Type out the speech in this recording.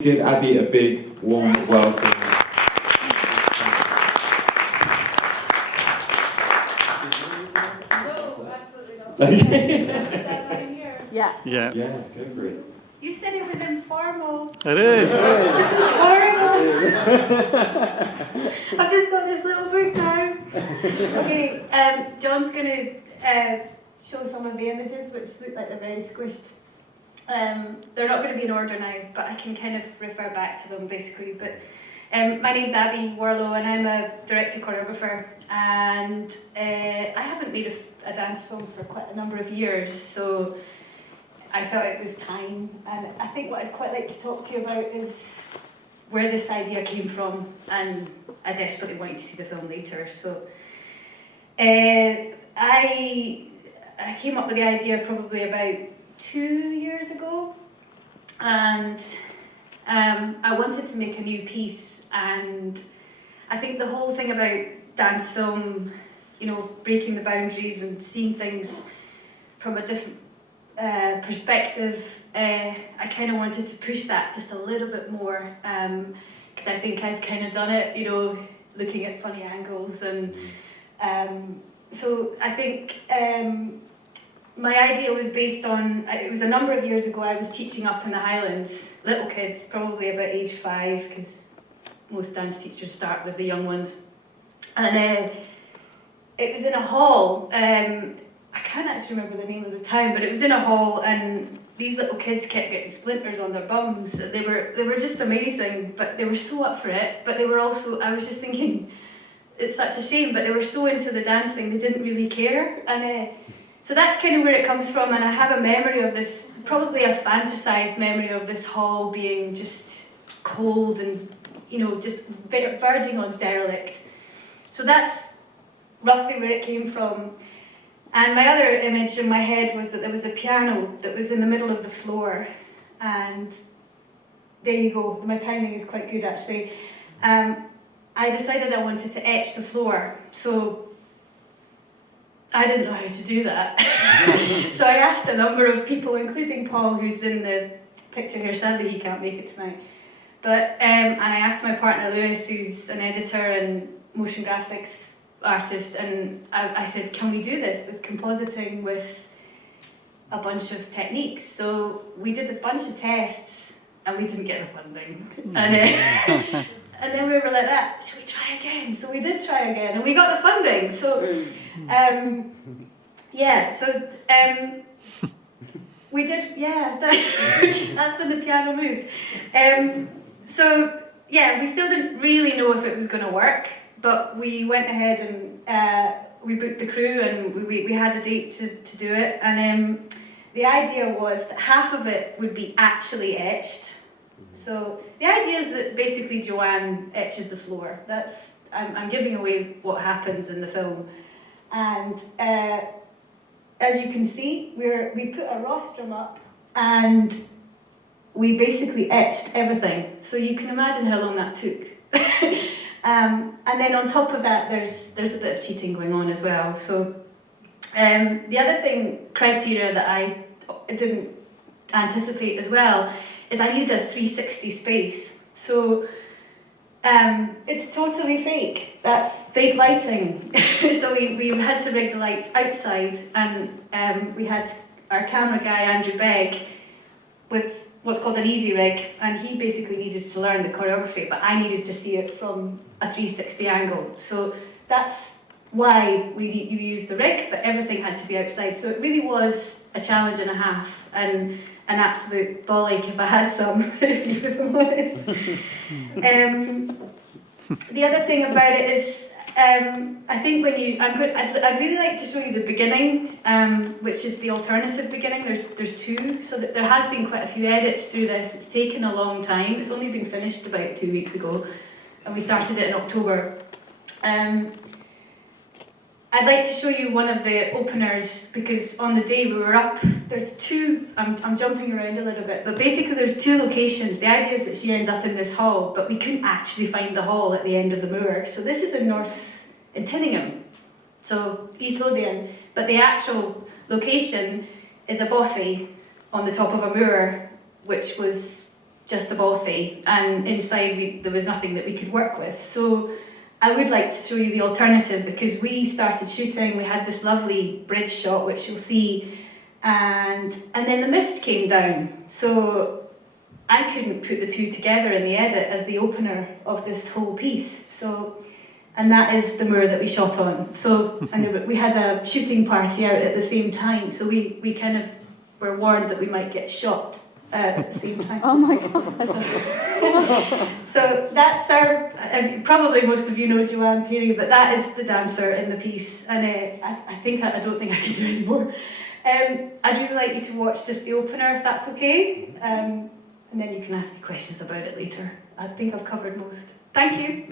Give Abby a big, warm welcome. No, absolutely not. Yeah. Yeah, go for it. You said it was informal. It is. This is horrible. I've just got this little book now. Okay, John's going to show some of the images, which look like they're very squished. They're not going to be in order now, but I can kind of refer back to them basically. But my name's Abby Warrilow, and I'm a director choreographer. And I haven't made a dance film for quite a number of years, so I thought it was time. And I think what I'd quite like to talk to you about is where this idea came from, and I desperately want you to see the film later. So I came up with the idea probably about 2 years ago, and I wanted to make a new piece, and I think the whole thing about dance film, you know, breaking the boundaries and seeing things from a different perspective, I kind of wanted to push that just a little bit more, because I think I've kind of done it, you know, looking at funny angles, and so I think my idea was based on, it was a number of years ago. I was teaching up in the Highlands, little kids, probably about age 5, because most dance teachers start with the young ones. And it was in a hall. I can't actually remember the name of the town, but it was in a hall, and these little kids kept getting splinters on their bums. They were just amazing, but they were so up for it. But they were also, I was just thinking, it's such a shame, but they were so into the dancing, they didn't really care. And so that's kind of where it comes from, and I have a memory of this, probably a fantasized memory of this hall being just cold and, you know, just verging on derelict. So that's roughly where it came from. And my other image in my head was that there was a piano that was in the middle of the floor, and there you go, my timing is quite good actually. I decided I wanted to etch the floor, so I didn't know how to do that. So I asked a number of people, including Paul, who's in the picture here. Sadly, he can't make it tonight. But and I asked my partner Lewis, who's an editor and motion graphics artist, and I said, can we do this with compositing with a bunch of techniques? So we did a bunch of tests, and we didn't get the funding. And then we were like, should we try again? So we did try again, and we got the funding. So, we did, that's when the piano moved. We still didn't really know if it was going to work, but we went ahead and we booked the crew, and we had a date to do it. And the idea was that half of it would be actually etched. So the idea is that basically Joanne etches the floor. I'm giving away what happens in the film. And as you can see, we put a rostrum up, and we basically etched everything. So you can imagine how long that took. And then on top of that, there's a bit of cheating going on as well. So the other criteria that I didn't anticipate as well is I needed a 360 space. So it's totally fake. That's fake lighting. So we had to rig the lights outside, and we had our camera guy, Andrew Begg, with what's called an easy rig, and he basically needed to learn the choreography, but I needed to see it from a 360 angle. So that's why you use the rig, but everything had to be outside. So it really was a challenge and a half, and an absolute bollock if I had some, if I'm honest. The other thing about it is, I think I'd really like to show you the beginning, which is the alternative beginning. There's two, so that there has been quite a few edits through this. It's taken a long time. It's only been finished about 2 weeks ago, and we started it in October. I'd like to show you one of the openers, because on the day we were up, there's two, I'm jumping around a little bit, but basically there's 2 locations. The idea is that she ends up in this hall, but we couldn't actually find the hall at the end of the moor. So this is in Tinningham, so East Lothian, but the actual location is a bothy on the top of a moor, which was just a bothy, and inside there was nothing that we could work with. So I would like to show you the alternative, because we started shooting, we had this lovely bridge shot which you'll see, and then the mist came down, so I couldn't put the two together in the edit as the opener of this whole piece. So, and that is the moor that we shot on. So, and we had a shooting party out at the same time, so we kind of were warned that we might get shot at the same time. Oh my God. So that's our, probably most of you know Joanne Peary, but that is the dancer in the piece, and I don't think I can do any more. I'd really like you to watch just the opener, if that's okay, and then you can ask me questions about it later. I think I've covered most. Thank you.